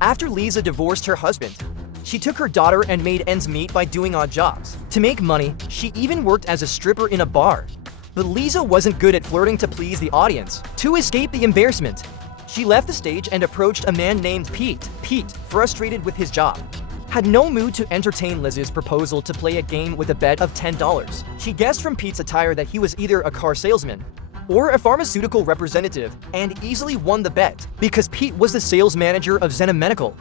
After Liza divorced her husband, she took her daughter and made ends meet by doing odd jobs. To make money, she even worked as a stripper in a bar. But Liza wasn't good at flirting to please the audience. To escape the embarrassment, she left the stage and approached a man named Pete. Pete, frustrated with his job, had no mood to entertain Liz's proposal to play a game with a bet of $10. She guessed from Pete's attire that he was either a car salesman or a pharmaceutical representative and easily won the bet because Pete was the sales manager of Zena Medical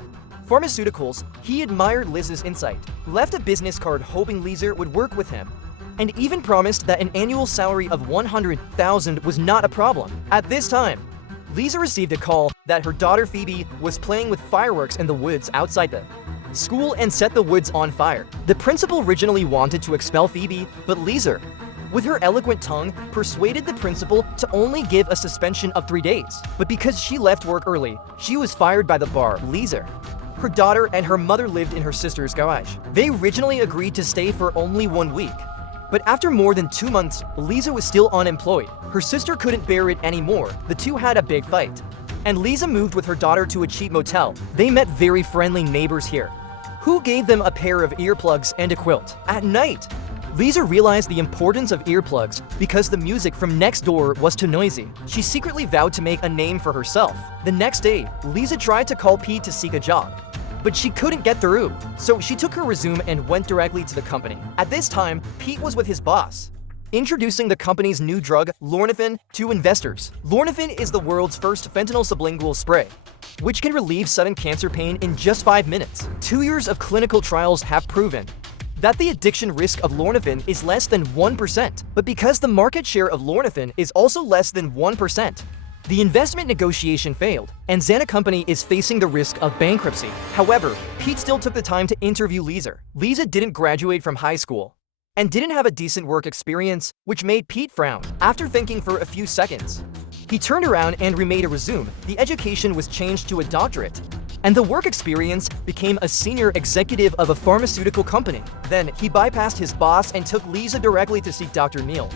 Pharmaceuticals. He admired Liz's insight, left a business card hoping Liza would work with him, and even promised that an annual salary of $100,000 was not a problem. At this time, Liza received a call that her daughter Phoebe was playing with fireworks in the woods outside the school and set the woods on fire. The principal originally wanted to expel Phoebe, but Liza, with her eloquent tongue, persuaded the principal to only give a suspension of 3 days. But because she left work early, she was fired by the bar. Liza, her daughter, and her mother lived in her sister's garage. They originally agreed to stay for only 1 week. But after more than 2 months, Liza was still unemployed. Her sister couldn't bear it anymore. The two had a big fight, and Liza moved with her daughter to a cheap motel. They met very friendly neighbors here, who gave them a pair of earplugs and a quilt. At night, Liza realized the importance of earplugs because the music from next door was too noisy. She secretly vowed to make a name for herself. The next day, Liza tried to call Pete to seek a job, but she couldn't get through, so she took her resume and went directly to the company. At this time, Pete was with his boss, introducing the company's new drug, Lornithine, to investors. Lornithine is the world's first fentanyl sublingual spray, which can relieve sudden cancer pain in just 5 minutes. 2 years of clinical trials have proven that the addiction risk of Lornithine is less than 1%. But because the market share of Lornithine is also less than 1%, the investment negotiation failed, and Zena Company is facing the risk of bankruptcy. However, Pete still took the time to interview Liza. Liza didn't graduate from high school and didn't have a decent work experience, which made Pete frown. After thinking for a few seconds, he turned around and remade a resume. The education was changed to a doctorate, and the work experience became a senior executive of a pharmaceutical company. Then he bypassed his boss and took Liza directly to see Dr. Neil,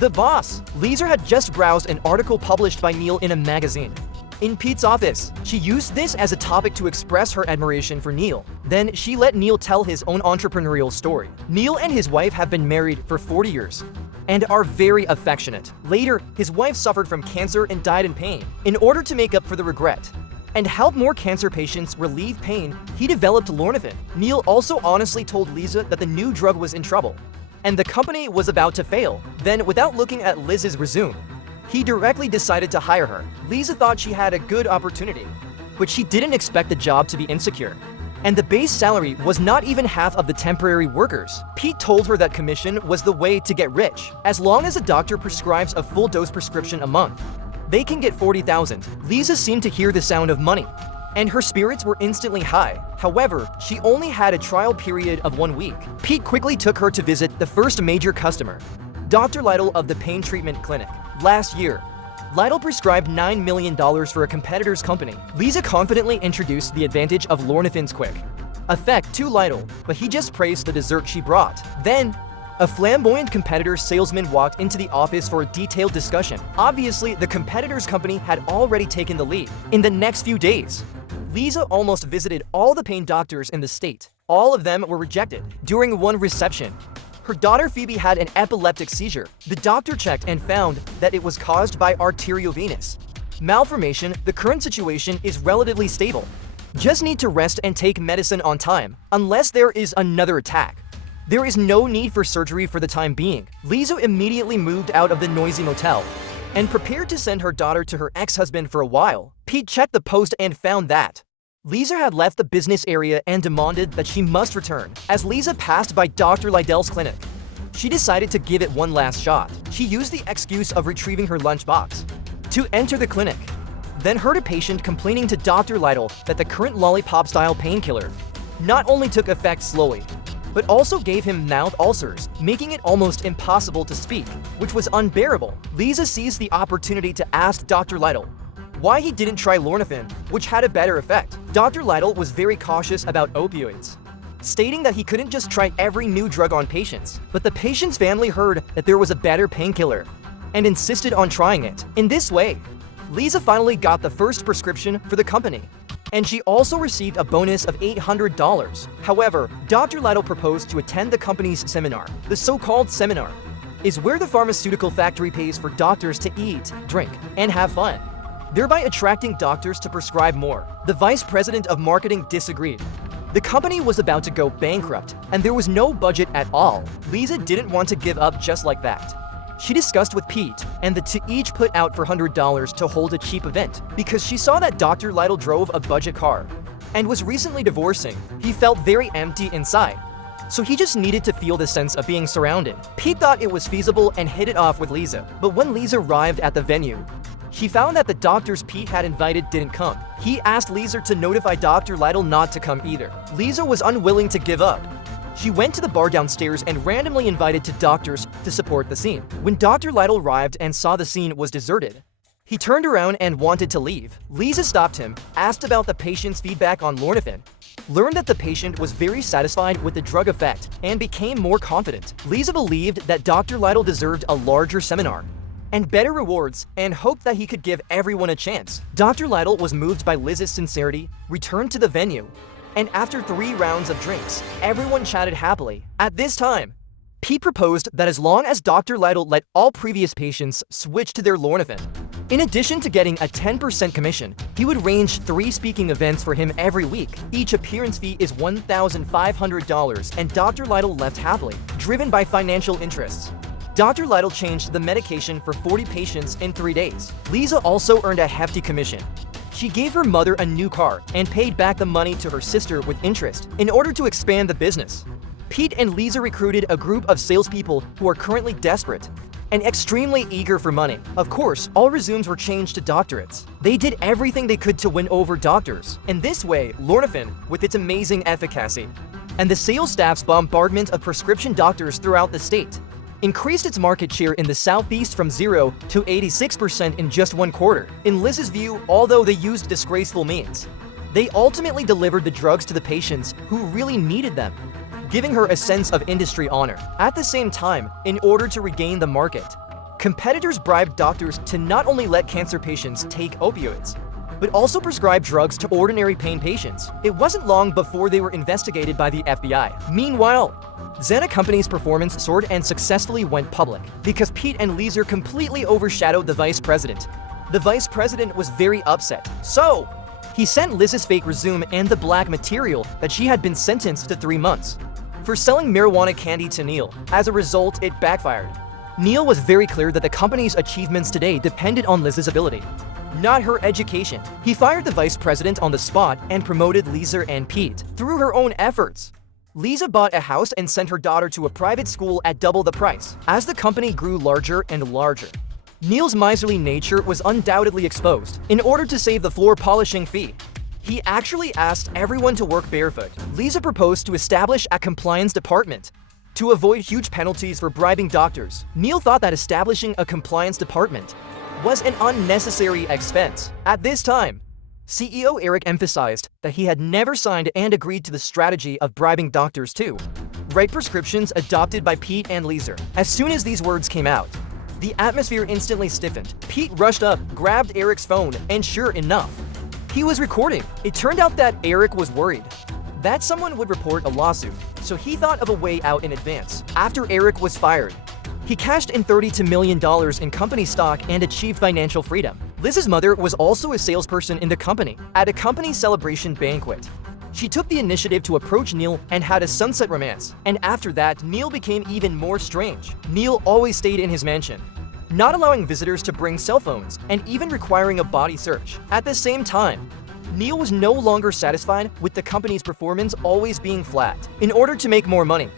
the boss. Liza had just browsed an article published by Neil in a magazine in Pete's office. She used this as a topic to express her admiration for Neil. Then she let Neil tell his own entrepreneurial story. Neil and his wife have been married for 40 years and are very affectionate. Later, his wife suffered from cancer and died in pain. In order to make up for the regret and help more cancer patients relieve pain, he developed Lornithine. Neil also honestly told Liza that the new drug was in trouble and the company was about to fail. Then, without looking at Liz's resume, he directly decided to hire her. Liza thought she had a good opportunity, but she didn't expect the job to be insecure, and the base salary was not even half of the temporary workers. Pete told her that commission was the way to get rich. As long as a doctor prescribes a full dose prescription a month, they can get $40,000. Liza seemed to hear the sound of money, and her spirits were instantly high. However, she only had a trial period of 1 week. Pete quickly took her to visit the first major customer, Dr. Lytle of the pain treatment clinic. Last year, Lytle prescribed $9 million for a competitor's company. Liza confidently introduced the advantage of Lornithine's quick effect to Lytle, but he just praised the dessert she brought. Then, a flamboyant competitor's salesman walked into the office for a detailed discussion. Obviously, the competitor's company had already taken the lead. In the next few days, Liza almost visited all the pain doctors in the state. All of them were rejected. During one reception, her daughter Phoebe had an epileptic seizure. The doctor checked and found that it was caused by arteriovenous malformation. The current situation is relatively stable. Just need to rest and take medicine on time. Unless there is another attack, there is no need for surgery for the time being. Liza immediately moved out of the noisy motel and prepared to send her daughter to her ex-husband for a while. Pete checked the post and found that Liza had left the business area and demanded that she must return. As Liza passed by Dr. Lydell's clinic, she decided to give it one last shot. She used the excuse of retrieving her lunchbox to enter the clinic, then heard a patient complaining to Dr. Lydell that the current lollipop-style painkiller not only took effect slowly, but also gave him mouth ulcers, making it almost impossible to speak, which was unbearable. Liza seized the opportunity to ask Dr. Lydell why he didn't try Lornithine, which had a better effect. Dr. Lydell was very cautious about opioids, stating that he couldn't just try every new drug on patients. But the patient's family heard that there was a better painkiller and insisted on trying it. In this way, Liza finally got the first prescription for the company. and she also received a bonus of $800. However, Dr. Lytle proposed to attend the company's seminar. The so-called seminar is where the pharmaceutical factory pays for doctors to eat, drink, and have fun, thereby attracting doctors to prescribe more. The vice president of marketing disagreed. The company was about to go bankrupt, and there was no budget at all. Liza didn't want to give up just like that. She discussed with Pete, and the two each put out for $100 to hold a cheap event, because she saw that Dr. Lytle drove a budget car and was recently divorcing. He felt very empty inside, so he just needed to feel the sense of being surrounded. Pete thought it was feasible and hit it off with Liza, but when Liza arrived at the venue, he found that the doctors Pete had invited didn't come. He asked Liza to notify Dr. Lytle not to come either. Liza was unwilling to give up. She went to the bar downstairs and randomly invited two doctors to support the scene. When Dr. Lytle arrived and saw the scene was deserted, he turned around and wanted to leave. Liza stopped him, asked about the patient's feedback on Lornafin, learned that the patient was very satisfied with the drug effect, and became more confident. Liza believed that Dr. Lytle deserved a larger seminar and better rewards, and hoped that he could give everyone a chance. Dr. Lytle was moved by Liza's sincerity, returned to the venue, and after 3 rounds of drinks, everyone chatted happily. At this time, Pete proposed that as long as Dr. Lytle let all previous patients switch to their Lornafin, in addition to getting a 10% commission, he would arrange 3 speaking events for him every week. Each appearance fee is $1,500, and Dr. Lytle left happily, driven by financial interests. Dr. Lytle changed the medication for 40 patients in 3 days. Liza also earned a hefty commission. She gave her mother a new car and paid back the money to her sister with interest in order to expand the business. Pete and Liza recruited a group of salespeople who are currently desperate and extremely eager for money. Of course, all resumes were changed to doctorates. They did everything they could to win over doctors. In this way, Lornafin, with its amazing efficacy, and the sales staff's bombardment of prescription doctors throughout the state, increased its market share in the Southeast from 0 to 86% in just 1 quarter. In Liz's view, although they used disgraceful means, they ultimately delivered the drugs to the patients who really needed them, giving her a sense of industry honor. At the same time, in order to regain the market, competitors bribed doctors to not only let cancer patients take opioids, but also prescribe drugs to ordinary pain patients. It wasn't long before they were investigated by the FBI. Meanwhile, Xana Company's performance soared and successfully went public because Pete and Liza completely overshadowed the vice president. The vice president was very upset, so he sent Liz's fake resume and the black material that she had been sentenced to 3 months for selling marijuana candy to Neil. As a result, it backfired. Neil was very clear that the company's achievements today depended on Liz's ability, not her education. He fired the vice president on the spot and promoted Liza and Pete through her own efforts. Liza bought a house and sent her daughter to a private school at double the price. As the company grew larger and larger, Neil's miserly nature was undoubtedly exposed. In order to save the floor polishing fee, he actually asked everyone to work barefoot. Liza proposed to establish a compliance department to avoid huge penalties for bribing doctors. Neil thought that establishing a compliance department was an unnecessary expense. At this time, CEO Eric emphasized that he had never signed and agreed to the strategy of bribing doctors to write prescriptions adopted by Pete and Liza. As soon as these words came out, the atmosphere instantly stiffened. Pete rushed up, grabbed Eric's phone, and sure enough, he was recording. It turned out that Eric was worried that someone would report a lawsuit, so he thought of a way out in advance. After Eric was fired, he cashed in $32 million in company stock and achieved financial freedom. Liz's mother was also a salesperson in the company. At a company celebration banquet, she took the initiative to approach Neil and had a sunset romance. And after that, Neil became even more strange. Neil always stayed in his mansion, not allowing visitors to bring cell phones and even requiring a body search. At the same time, Neil was no longer satisfied with the company's performance always being flat. In order to make more money,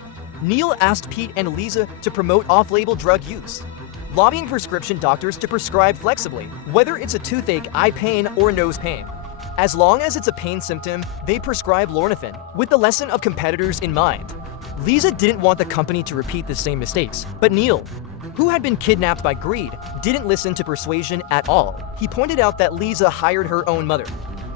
Neil asked Pete and Liza to promote off-label drug use, lobbying prescription doctors to prescribe flexibly, whether it's a toothache, eye pain, or nose pain. As long as it's a pain symptom, they prescribe Lornafin, with the lesson of competitors in mind. Liza didn't want the company to repeat the same mistakes, but Neil, who had been kidnapped by greed, didn't listen to persuasion at all. He pointed out that Liza hired her own mother,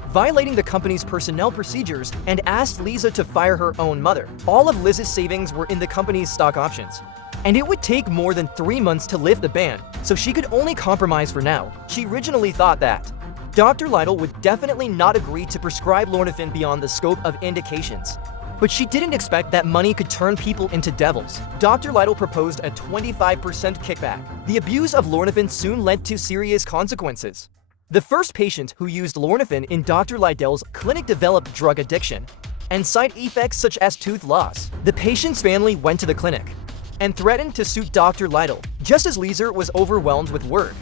violating the company's personnel procedures, and asked Liza to fire her own mother. All of Liz's savings were in the company's stock options, and it would take more than 3 months to lift the ban, so she could only compromise for now. She originally thought that Dr. Lytle would definitely not agree to prescribe Lornithine beyond the scope of indications. But she didn't expect that money could turn people into devils. Dr. Lytle proposed a 25% kickback. The abuse of Lornithine soon led to serious consequences. The first patient who used Lornithine in Dr. Lytle's clinic developed drug addiction and side effects such as tooth loss. The patient's family went to the clinic and threatened to sue Dr. Lytle. Just as Liza was overwhelmed with work,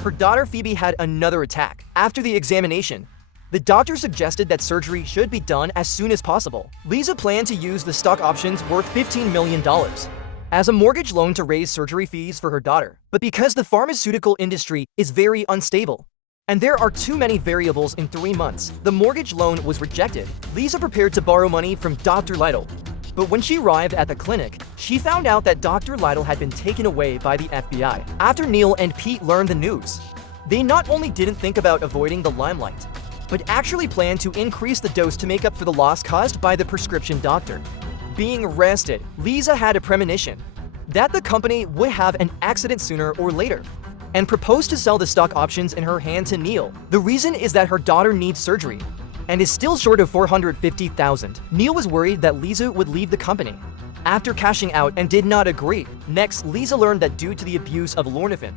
her daughter Phoebe had another attack. After the examination, the doctor suggested that surgery should be done as soon as possible. Liza planned to use the stock options worth $15 million as a mortgage loan to raise surgery fees for her daughter. But because the pharmaceutical industry is very unstable, and there are too many variables in 3 months, the mortgage loan was rejected. Liza prepared to borrow money from Dr. Lytle. But when she arrived at the clinic, she found out that Dr. Lytle had been taken away by the FBI. After Neil and Pete learned the news, they not only didn't think about avoiding the limelight, but actually planned to increase the dose to make up for the loss caused by the prescription doctor. Being arrested, Liza had a premonition that the company would have an accident sooner or later, and proposed to sell the stock options in her hand to Neil. The reason is that her daughter needs surgery and is still short of $450,000. Neil was worried that Liza would leave the company after cashing out and did not agree. Next, Liza learned that due to the abuse of Lornithine,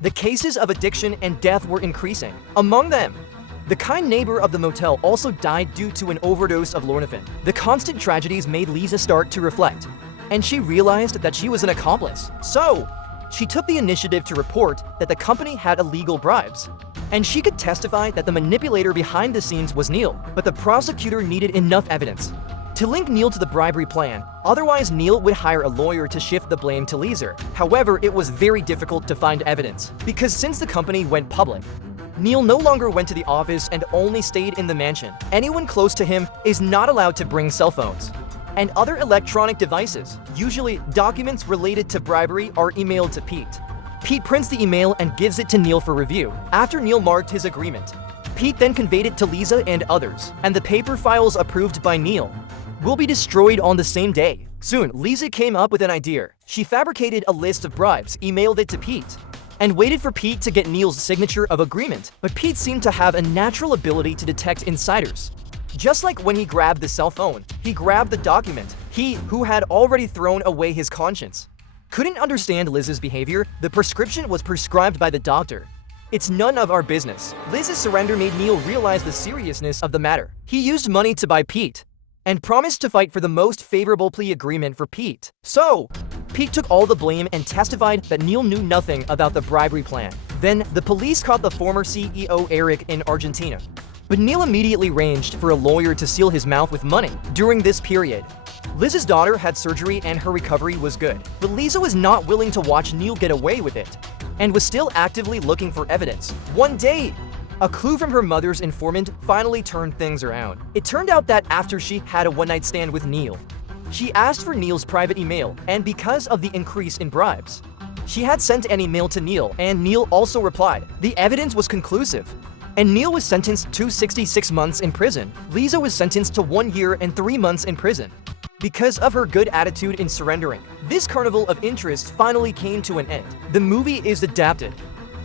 the cases of addiction and death were increasing. Among them, the kind neighbor of the motel also died due to an overdose of Lornithine. The constant tragedies made Liza start to reflect, and she realized that she was an accomplice. So, she took the initiative to report that the company had illegal bribes, and she could testify that the manipulator behind the scenes was Neil. But the prosecutor needed enough evidence to link Neil to the bribery plan, otherwise Neil would hire a lawyer to shift the blame to Liza. However, it was very difficult to find evidence, because since the company went public, Neil no longer went to the office and only stayed in the mansion. Anyone close to him is not allowed to bring cell phones and other electronic devices. Usually, documents related to bribery are emailed to Pete. Pete prints the email and gives it to Neil for review. After Neil marked his agreement, Pete then conveyed it to Liza and others, and the paper files approved by Neil will be destroyed on the same day. Soon, Liza came up with an idea. She fabricated a list of bribes, emailed it to Pete, and waited for Pete to get Neil's signature of agreement. But Pete seemed to have a natural ability to detect insiders. Just like when he grabbed the cell phone, he grabbed the document. He, who had already thrown away his conscience, couldn't understand Liz's behavior. The prescription was prescribed by the doctor. It's none of our business. Liz's surrender made Neil realize the seriousness of the matter. He used money to buy Pete and promised to fight for the most favorable plea agreement for Pete. So, Pete took all the blame and testified that Neil knew nothing about the bribery plan. Then, the police caught the former CEO Eric in Argentina. But Neil immediately arranged for a lawyer to seal his mouth with money. During this period, Liz's daughter had surgery and her recovery was good. But Liza was not willing to watch Neil get away with it and was still actively looking for evidence. One day, a clue from her mother's informant finally turned things around. It turned out that after she had a one-night stand with Neil, she asked for Neil's private email, and because of the increase in bribes, she had sent an email to Neil, and Neil also replied. The evidence was conclusive, and Neil was sentenced to 66 months in prison. Liza was sentenced to 1 year and 3 months in prison because of her good attitude in surrendering. This carnival of interest finally came to an end. The movie is adapted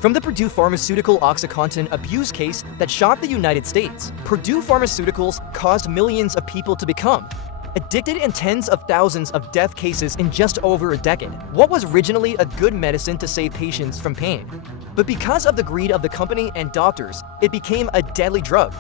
from the Purdue Pharmaceutical OxyContin abuse case that shocked the United States. Purdue Pharmaceuticals caused millions of people to become addicted and tens of thousands of death cases in just over a decade. What was originally a good medicine to save patients from pain, but because of the greed of the company and doctors, it became a deadly drug.